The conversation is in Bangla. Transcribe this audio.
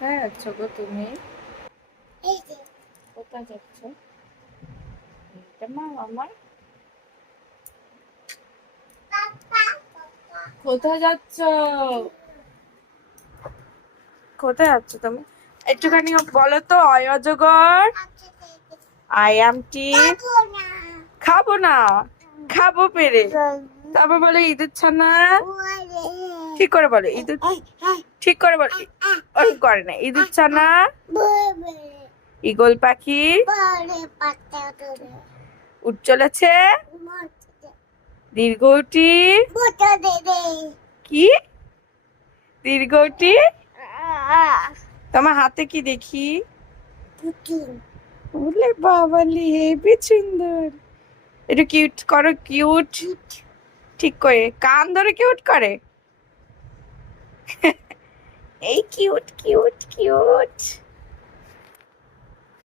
কোথায় যাচ্ছ গো তুমি? কোথায় যাচ্ছ? এটা মা আমার কোথায় যাচ্ছ? কোথায় যাচ্ছ তুমি? একটুখানি বলো তো, অয় অজগর, আই অ্যাম টি। খাবো না, খাবো পেরে। তারপর বলে ইঁদুর ছানা। ঠিক করে বলো ইঁদুর, ঠিক করে বলো। ওরকম করে না। ইঁদুর ছানা, ঈগল পাখি উঠ চলেছে, দীর্ঘটি। কি দীর্ঘটি? তোমার হাতে কি দেখি? বলে বাবালি, হেবি সুন্দর। একটু কিউট করো, কিউট। ঠিক করে কান ধরে কিউট করে। এই কিউট কিউট কিউট।